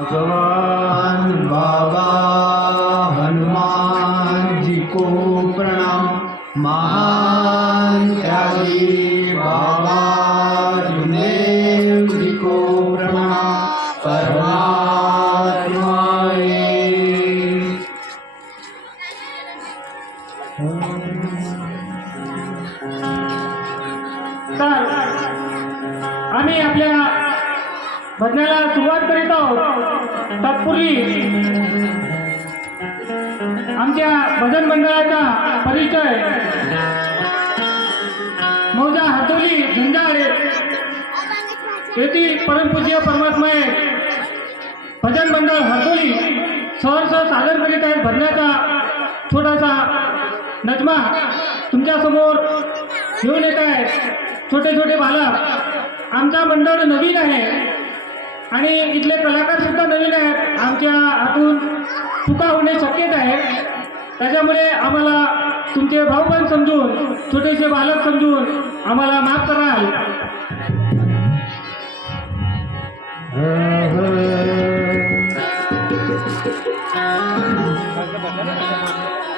भगवान बाबा, हनुमान जी को प्रणाम। महान त्यागी बाबा जुदेव जी को प्रणाम। परमात्मा तर आम्ही आपल्या भजनाला सुरुवात करीत आहोत. तत्पूर्वी आमच्या भजन मंडळाचा परिचय. मौजा हातोली झंझाळे येथील परमपूज्य परमात्माय भजन मंडळ हातोली सहर्ष सादर करीत आहेत. भजनाचा छोटासा नजमा तुमच्यासमोर घेऊन येत आहेत. छोटे छोटे बालक. आमचा मंडळ नवीन आहे. आणि इथले कलाकार सुद्धा नवीन आहेत. आमच्या हातून चुका होणे शक्यता आहे. त्याच्यामुळे आम्हाला तुमचे भाऊ पण समजून छोटेसे बालक समजून आम्हाला माफ कराल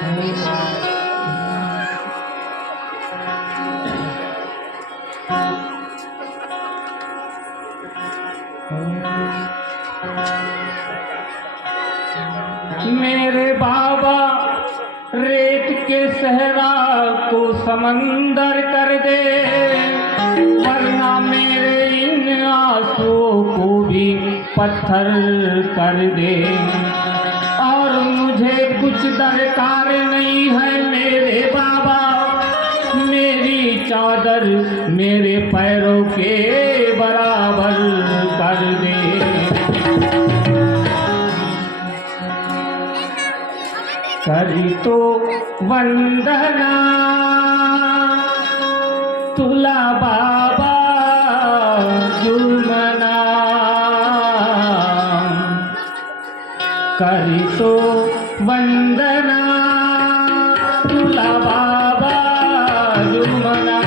मेरे समंदर कर दे, वरना मेरे इन आंसुओं को भी पत्थर कर दे। और मुझे कुछ दरकार नहीं है मेरे बाबा, मेरी चादर मेरे पैरों के बराबर कर दे। करी तो वंदना। तुला बाबा जुमना करी तो वंदना तुला बाबा जुमना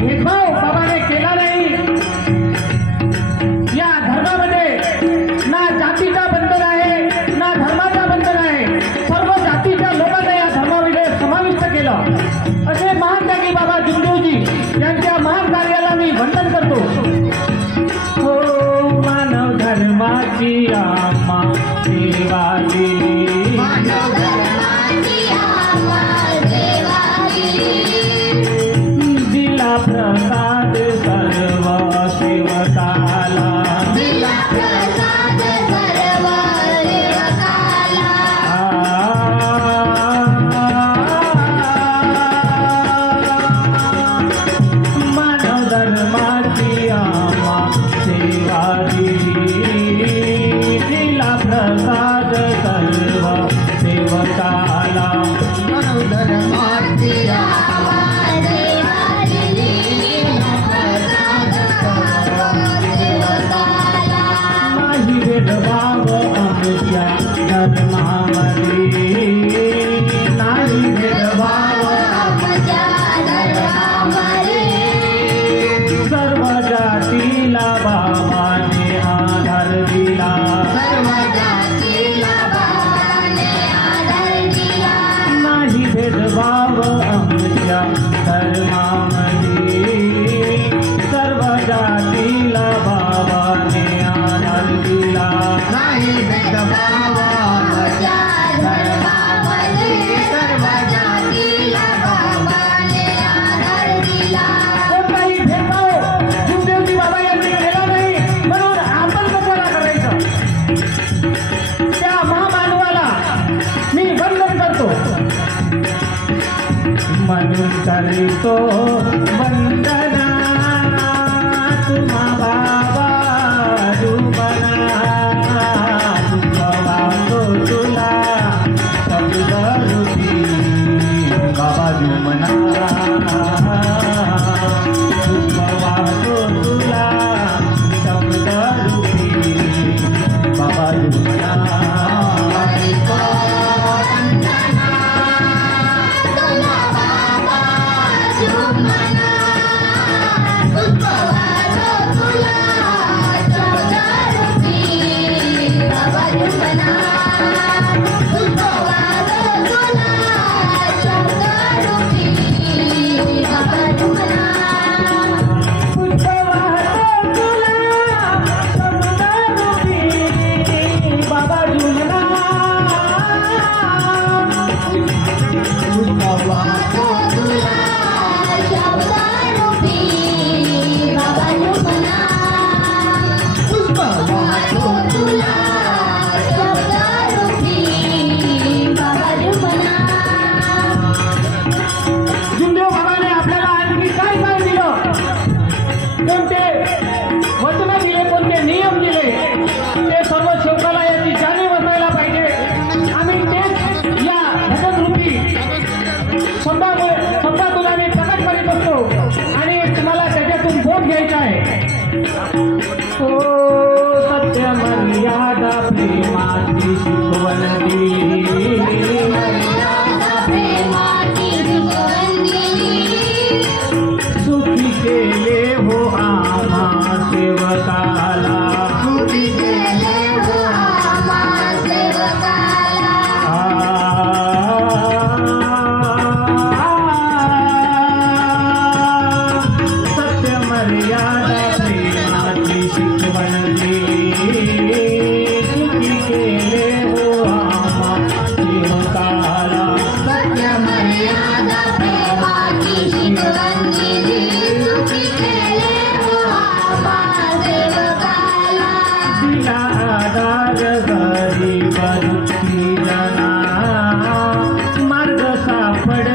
ভিখাও మను తల్లితో వంద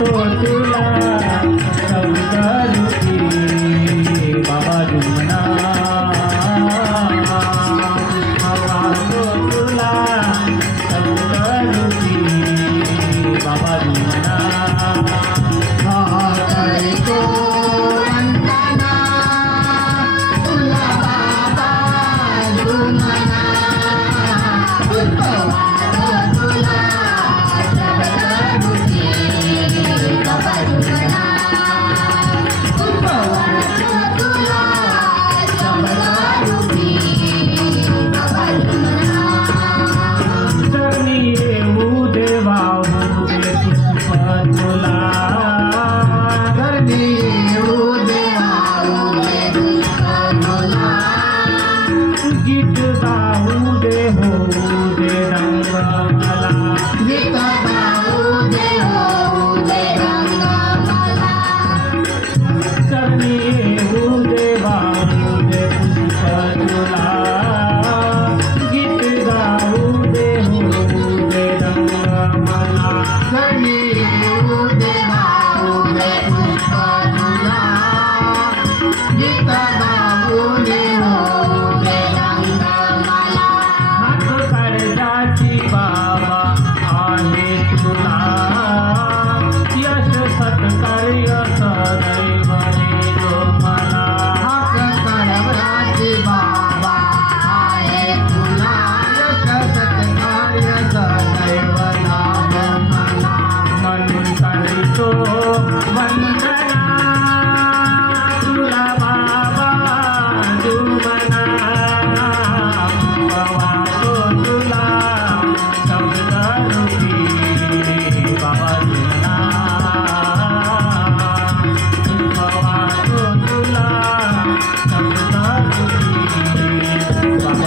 तो Sunny